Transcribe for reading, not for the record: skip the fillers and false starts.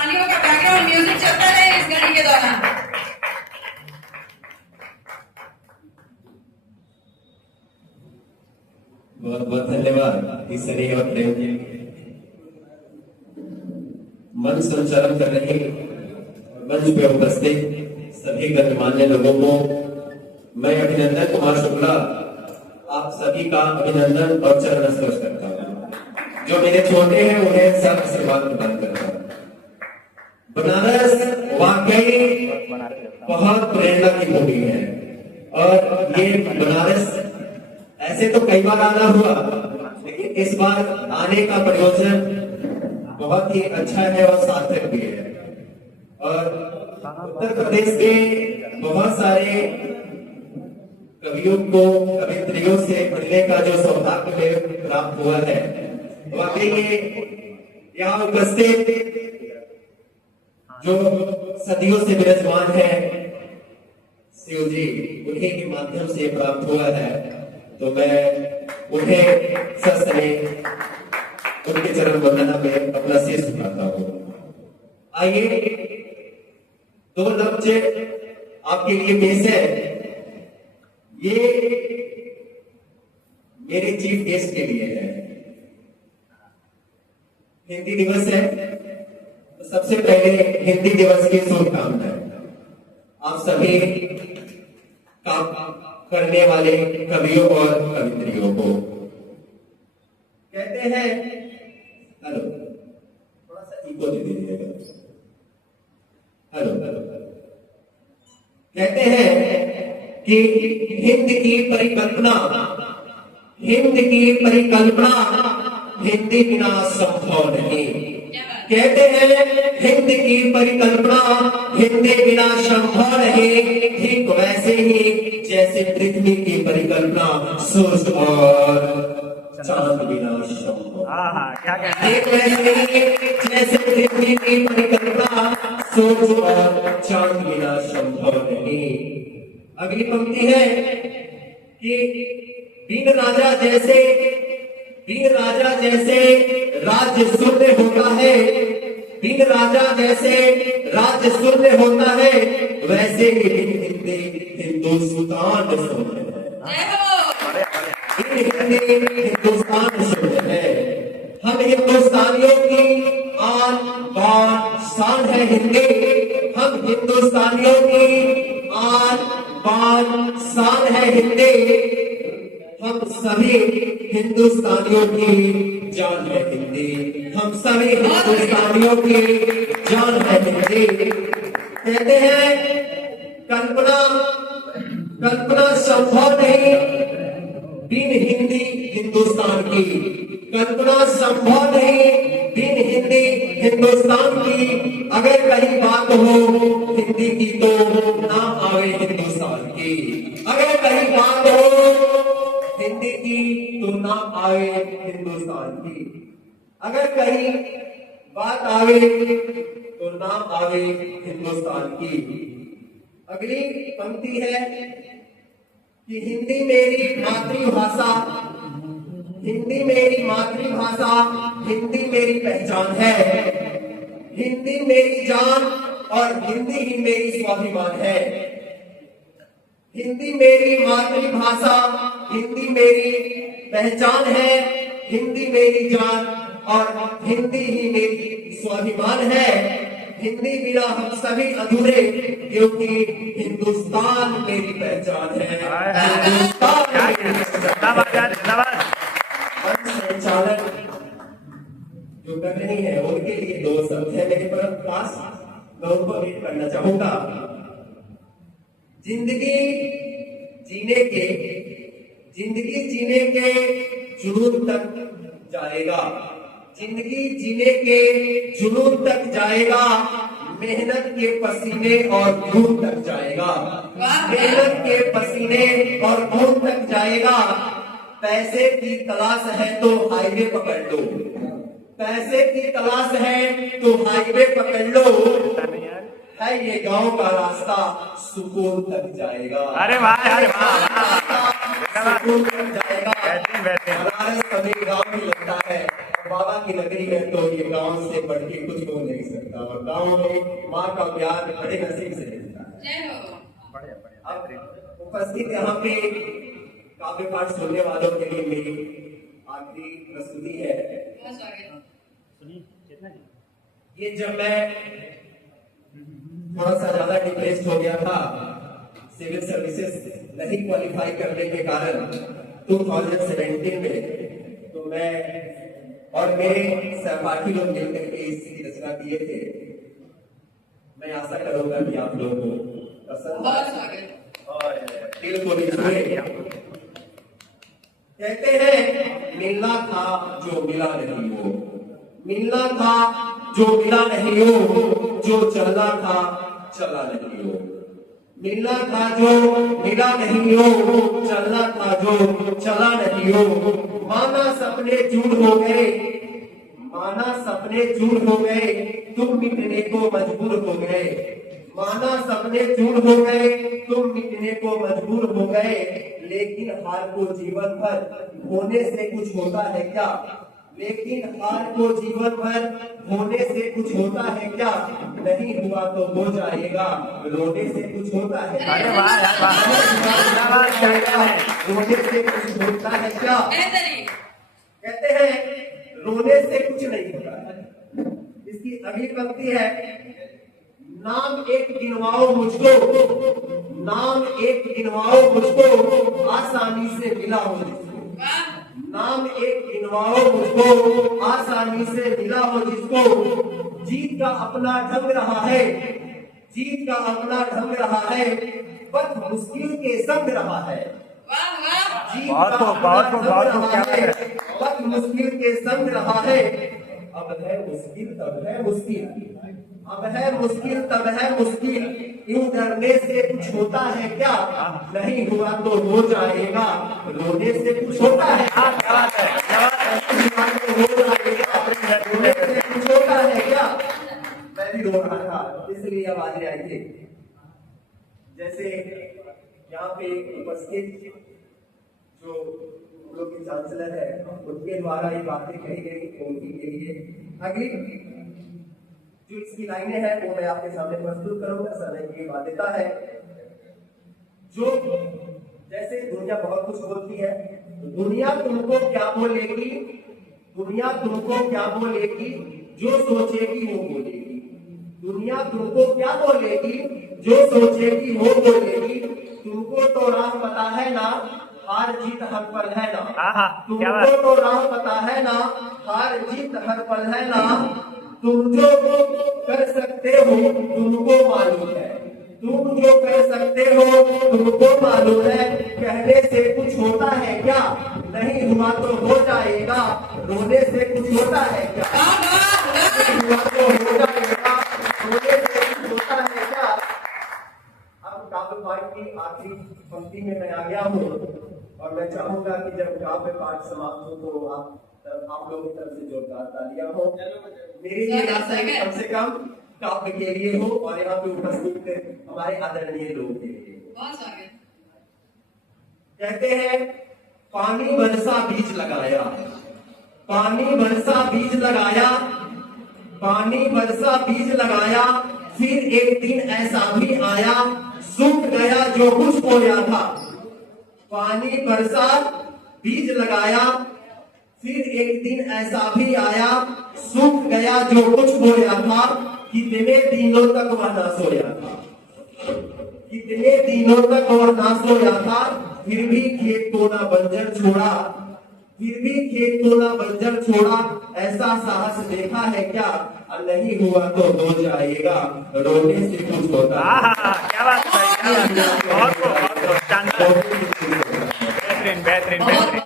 तालियों का background music चलता रहे इस घड़ी के दौरान। बहुत बहुत धन्यवाद इस स्नेह और प्रेम के लिए। मन संचालन कर रहे मंच पे उपस्थित सभी गणमान्य लोगों को मैं अभिनंदन कुमार शुक्ला आप सभी का अभिनंदन और चरण स्पर्श करता हूँ। जो मेरे छोटे हैं उन्हें सब आशीर्वाद प्रदान करता हूँ। बनारस वाकई बहुत प्रेरणा की भूमि है और ये बनारस ऐसे तो कई बार आना हुआ, लेकिन इस बार आने का प्रयोजन बहुत ही अच्छा है और सार्थक भी है। और उत्तर प्रदेश के बहुत सारे कवियों को कवित्रियों से मिलने का जो सौभाग्य में प्राप्त हुआ है, वाकई ये यहाँ उपस्थित जो सदियों से विराजमान है शिव जी, उन्हीं के माध्यम से प्राप्त हुआ है। तो मैं उन्हें सस्ने उनके चरण वंदना में अपना शीश झुकाता हूँ। आइए दो लफ्ज आपके लिए पेश है। ये मेरे चीफ गेस्ट के लिए है। हिंदी दिवस है तो सबसे पहले हिंदी दिवस की शुभकामनाएं आप सभी काम करने वाले कवियों और कवित्रियों को। कहते हैं, हेलो थोड़ा सा इको दे दीजिएगा। Hello hello. कहते हैं कि हिंद की परिकल्पना हिंदी बिना संभव नहीं। कहते हैं हिंद की परिकल्पना हिंदी बिना संभव नहीं। ठीक वैसे ही जैसे पृथ्वी की परिकल्पना सूर्य और चांद बिना संभव। ठीक वैसे ही जैसे पृथ्वी की परिकल्पना सूर्य और चांद बिना संभव नहीं। अगली पंक्ति है कि वीर राजा जैसे राज्य शून्य होता है, वीर राजा जैसे राज्य शून्य होता है, वैसे ही हिंदुस्तान शून्य है। हिंदुस्तान शून्य है। हम हिंदुस्तानियों की आन बान शान है हिंदी। हम हिंदुस्तानियों की आन बान शान है हिंदी। हम सभी हिंदुस्तानियों की जान है हिंदी। हम सभी हिंदुस्तानियों की जान है हिंदी। कहते हैं कल्पना संभव नहीं बिन हिंदी हिंदुस्तान की। कल्पना संभव नहीं बिन हिंदी हिंदुस्तान की। अगर कहीं बात हो हिंदी की तो ना आवे हिंदुस्तान की। अगर कहीं बात हो हिंदी की तो ना आवे हिंदुस्तान की। अगर कहीं बात आवे तो ना आवे हिंदुस्तान की। अगली पंक्ति है कि हिंदी मेरी मातृभाषा, हिंदी मेरी मातृभाषा, हिंदी मेरी पहचान है। हिंदी मेरी जान और हिंदी ही मेरी स्वाभिमान है। हिंदी मेरी मातृभाषा, हिंदी मेरी पहचान है। हिंदी मेरी जान और हिंदी ही मेरी स्वाभिमान है। हिंदी बिना हम सभी अधूरे, क्योंकि हिंदुस्तान मेरी पहचान है। संचालन जो कर रही है उनके लिए दो शब्द है मेरे पास, मैं उनको रीड करना चाहूंगा। जिंदगी जीने के जुनून तक जाएगा। जिंदगी जीने के जुनून तक जाएगा। मेहनत के पसीने और खून तक जाएगा। मेहनत के पसीने और खून तक जाएगा। पैसे की तलाश है तो हाईवे पकड़ लो। पैसे की तलाश है तो हाईवे पकड़ लो। है ये गांव का रास्ता सुकून तक जाएगा। अरे वाह, अरे वाह, सुकून तक जाएगा। बनारस कभी गांव ही लगता है, बाबा की की नगरी है तो ये गांव से बढ़ के कुछ हो नहीं सकता, और गांव में माँ का प्यार बड़े नसीब से मिलता है। जय हो। अब उपस्थित यहाँ पे काव्य पाठ सुनने वालों के लिए मेरी आखिरी प्रस्तुति है। बहुत स्वागत। ये जब मैं थोड़ा सा ज्यादा डिप्रेस्ड हो गया था, सिविल सर्विसेज नहीं क्वालिफाई करने के कारण 2017 में, तो मैं और मेरे सहपाठी लोग मिलकर के इसकी रचना किए थे। मैं आशा करूंगा कि आप लोगों को पसंद बहुत स्वागत। और दिल को भी छुए। कहते हैं मिलना था जो मिला नहीं हो, मिलना था जो मिला नहीं हो, जो चलना था चला नहीं हो, मिलना था जो मिला नहीं हो, चलना था जो चला नहीं हो। माना सपने चूर हो गए, माना सपने चूर हो गए, तुम मिटने को मजबूर हो गए। माना सपने चूर हो गए, तुम मिटने को मजबूर हो गए। लेकिन हार को जीवन भर होने से कुछ होता है क्या? लेकिन हार को जीवन भर होने से कुछ होता है क्या? नहीं हुआ तो हो जाएगा, रोने से कुछ होता है क्या? रोने से कुछ होता है क्या? कहते हैं रोने से कुछ नहीं होता है। इसकी अगली पंक्ति है, नाम एक गिनवाओ मुझको, नाम एक गिनवाओ मुझको, आसानी से मिला हो जिसको। नाम एक गिनवाओ मुझको, आसानी से मिला हो जिसको। जीत का अपना ढंग रहा है, जीत का अपना ढंग रहा है, पथ मुश्किल के संग रहा है। जीत का अपना ढंग रहा है, पथ मुश्किल के संग रहा है। अब है मुश्किल तब है मुश्किल, अब है मुश्किल तब है मुश्किल। यूं डरने से कुछ होता है क्या? नहीं हुआ तो हो जाएगा, रोने से कुछ होता है। हो जाएगा, रोने से कुछ होता है क्या? मैं भी रो रहा था, इसलिए आवाजें आई थी। जैसे यहाँ पे उपस्थित जो लोग के चांसलर है, उनके द्वारा ये बातें कही गई, उनकी के लिए अगली जो इसकी लाइनें हैं वो मैं आपके सामने प्रस्तुत करूंगा। समय की बाध्यता है, जो जैसे दुनिया बहुत कुछ बोलती है, दुनिया तुमको क्या बोलेगी, दुनिया तुमको क्या बोलेगी, जो सोचेगी वो बोलेगी। दुनिया तुमको क्या बोलेगी, जो सोचेगी वो बोलेगी। तुमको तो राह पता है ना, हार जीत हर पल है ना। तुमको तो राह पता है ना, हार जीत हर पल है ना। तुम जो कर सकते हो तुमको मालूम है, तुम जो कर सकते हो तुमको मालूम है। कहने से कुछ होता है क्या? नहीं हुआ तो हो जाएगा, रोने से कुछ होता है क्या? नहीं हुआ तो हो जाएगा, रोने से कुछ होता है क्या? अब काव्य पाठ की आखिरी पंक्ति में मैं आ गया हूँ, और मैं चाहूंगा कि जब काव्य पाठ समाप्त हो तो आप लोगों की तरफ से जोरदार तालियां हो। मेरी ये आशा है कि कम से कम काव्य के लिए हो, और यहाँ पे उपस्थित हमारे आदरणीय लोगों के लिए। बहुत स्वागत। कहते हैं पानी बरसा बीज लगाया, पानी बरसा बीज लगाया, पानी बरसा बीज लगाया। फिर एक दिन ऐसा भी आया, सूख गया जो कुछ बोया था। पानी बरसा बीज लगाया, फिर एक दिन ऐसा भी आया, सूख गया जो कुछ बोया था। कितने दिनों तक वह ना सोया था, कितने दिनों तक वह ना सोया था। फिर भी खेत को ना बंजर छोड़ा, फिर भी खेत को ना बंजर छोड़ा। ऐसा साहस देखा है क्या? नहीं हुआ तो हो जाएगा, रोने से कुछ होता है। क्या बात है, क्या बात है। बहुत बेहतरीन बेहतरीन बेहतरीन।